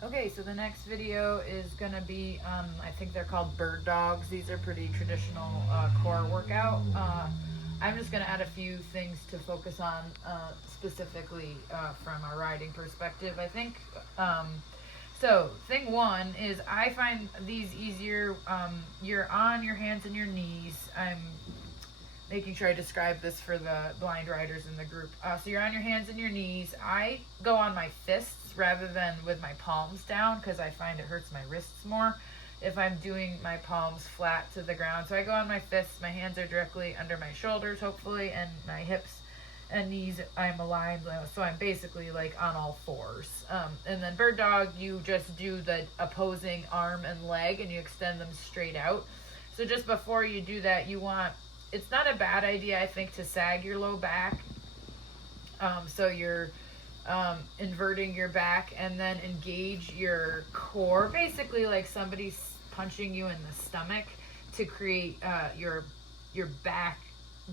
Okay, so the next video is gonna be, I think they're called bird dogs. These are pretty traditional core workout. I'm just gonna add a few things to focus on specifically from a riding perspective, I think. So thing one is I find these easier. You're on your hands and your knees. I'm making sure I describe this for the blind riders in the group. So you're on your hands and your knees. I go on my fists rather than with my palms down because I find it hurts my wrists more if I'm doing my palms flat to the ground. So I go on my fists. My hands are directly under my shoulders, hopefully, and my hips and knees I'm aligned. So I'm basically like on all fours. And then bird dog, you just do the opposing arm and leg and you extend them straight out. So just before you do that, it's not a bad idea, I think, to sag your low back. So you're inverting your back and then engage your core, basically like somebody's punching you in the stomach to create your back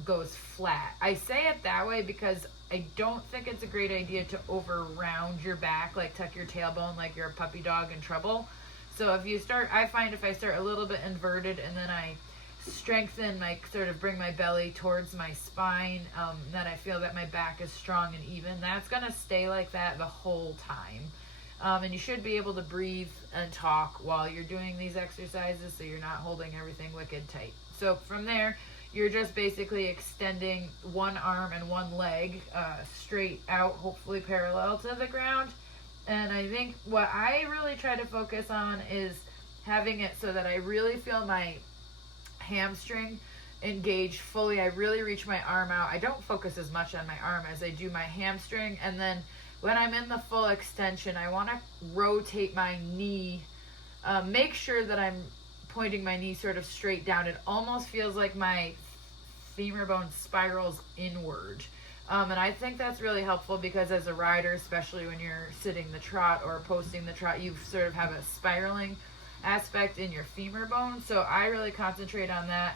goes flat. I say it that way because I don't think it's a great idea to over round your back, like tuck your tailbone like you're a puppy dog in trouble. So I find if I start a little bit inverted and then I strengthen bring my belly towards my spine, then I feel that my back is strong and even. That's gonna stay like that the whole time. And you should be able to breathe and talk while you're doing these exercises so you're not holding everything wicked tight. So from there, you're just basically extending one arm and one leg straight out, hopefully parallel to the ground. And I think what I really try to focus on is having it so that I really feel my hamstring engaged fully. I really reach my arm out. I don't focus as much on my arm as I do my hamstring. And then when I'm in the full extension, I want to rotate my knee, make sure that I'm pointing my knee sort of straight down. It almost feels like my femur bone spirals inward. And I think that's really helpful because as a rider, especially when you're sitting the trot or posting the trot, you sort of have a spiraling aspect in your femur bone. So I really concentrate on that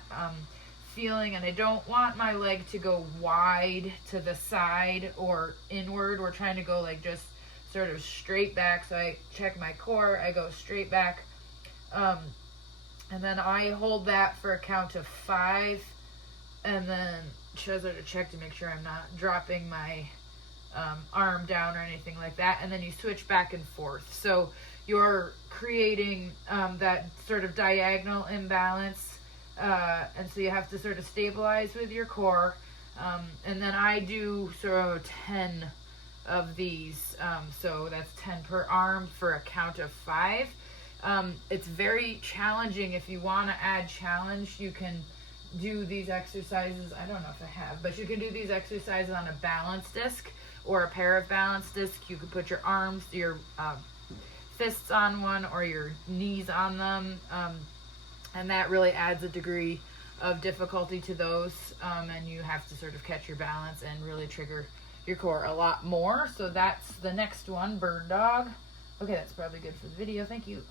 feeling, and I don't want my leg to go wide to the side or inward. We're trying to go like just sort of straight back. So I check my core, I go straight back, and then I hold that for a count of 5, and then shows her to check to make sure I'm not dropping my arm down or anything like that. And then you switch back and forth. So you're creating that sort of diagonal imbalance. And so you have to sort of stabilize with your core. And then I do sort of 10 of these. So that's 10 per arm for a count of 5. It's very challenging. If you want to add challenge, you can do these exercises. I don't know if I have, but you can do these exercises on a balance disc or a pair of balance discs. You could put your arms, your fists on one or your knees on them, and that really adds a degree of difficulty to those, and you have to sort of catch your balance and really trigger your core a lot more. So that's the next one, bird dog. Okay, that's probably good for the video. Thank you.